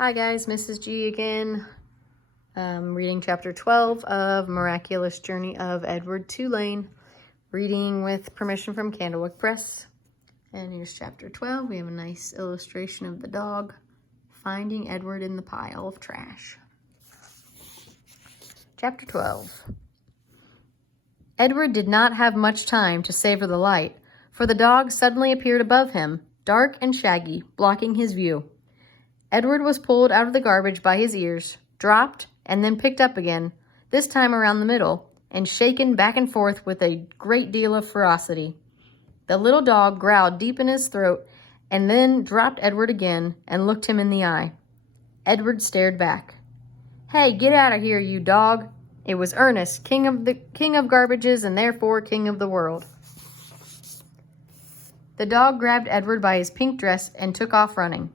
Hi guys, Mrs. G again. Reading chapter 12 of Miraculous Journey of Edward Tulane. Reading with permission from Candlewick Press. And here's chapter 12. We have a nice illustration of the dog finding Edward in the pile of trash. Chapter 12. Edward did not have much time to savor the light, for the dog suddenly appeared above him, dark and shaggy, blocking his view. Edward was pulled out of the garbage by his ears, dropped, and then picked up again, this time around the middle, and shaken back and forth with a great deal of ferocity. The little dog growled deep in his throat, and then dropped Edward again and looked him in the eye. Edward stared back. "Hey, get out of here, you dog!" It was Ernest, king of garbages and therefore king of the world. The dog grabbed Edward by his pink dress and took off running.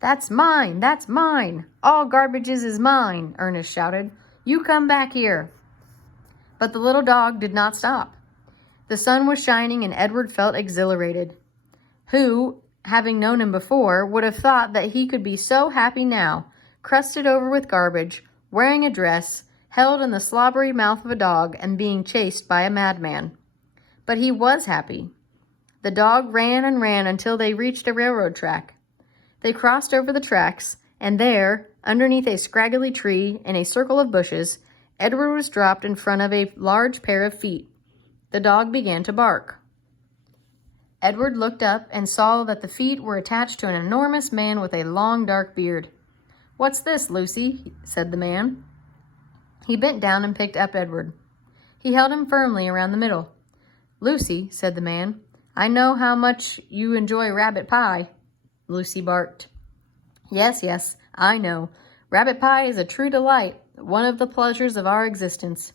"That's mine! That's mine! All garbages is mine!" Ernest shouted. "You come back here!" But the little dog did not stop. The sun was shining and Edward felt exhilarated. Who, having known him before, would have thought that he could be so happy now, crusted over with garbage, wearing a dress, held in the slobbery mouth of a dog, and being chased by a madman? But he was happy. The dog ran and ran until they reached a railroad track. They crossed over the tracks, and there, underneath a scraggly tree in a circle of bushes, Edward was dropped in front of a large pair of feet. The dog began to bark. Edward looked up and saw that the feet were attached to an enormous man with a long dark beard. "What's this, Lucy?" said the man. He bent down and picked up Edward. He held him firmly around the middle. "Lucy," said the man, "I know how much you enjoy rabbit pie." Lucy barked. Yes, I know. Rabbit pie is a true delight, one of the pleasures of our existence."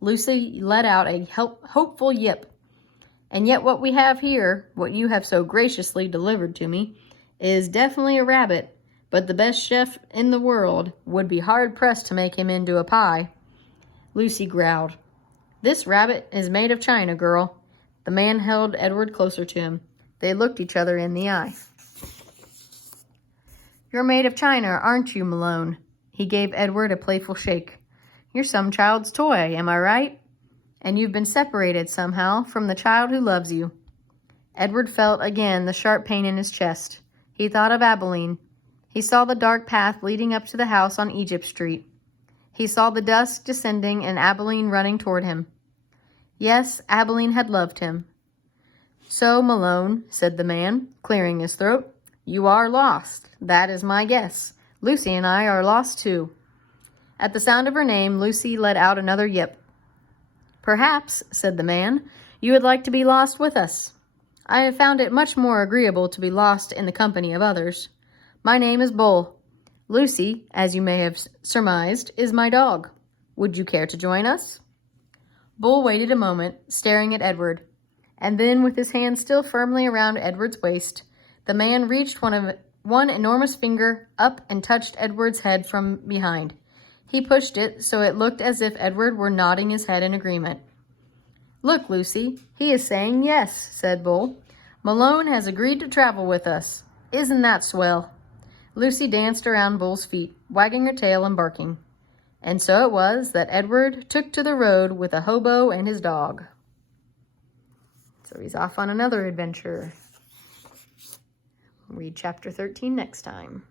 Lucy let out a hopeful yip. "And yet what we have here, what you have so graciously delivered to me, is definitely a rabbit, but the best chef in the world would be hard-pressed to make him into a pie." Lucy growled. "This rabbit is made of china, girl." The man held Edward closer to him. They looked each other in the eye. "You're made of china, aren't you, Malone?" He gave Edward a playful shake. "You're some child's toy, am I right? And you've been separated somehow from the child who loves you." Edward felt again the sharp pain in his chest. He thought of Abilene. He saw the dark path leading up to the house on Egypt Street. He saw the dusk descending and Abilene running toward him. Yes, Abilene had loved him. "So, Malone," said the man, clearing his throat, "you are lost. That is my guess. Lucy and I are lost too." At the sound of her name, Lucy let out another yip. "Perhaps," said the man, "you would like to be lost with us. I have found it much more agreeable to be lost in the company of others. My name is Bull. Lucy, as you may have surmised, is my dog. Would you care to join us?" Bull waited a moment, staring at Edward, and then, with his hand still firmly around Edward's waist, the man reached one enormous finger up and touched Edward's head from behind. He pushed it so it looked as if Edward were nodding his head in agreement. "Look, Lucy, he is saying yes," said Bull. "Malone has agreed to travel with us. Isn't that swell?" Lucy danced around Bull's feet, wagging her tail and barking. And so it was that Edward took to the road with a hobo and his dog. So he's off on another adventure. Read chapter 13 next time.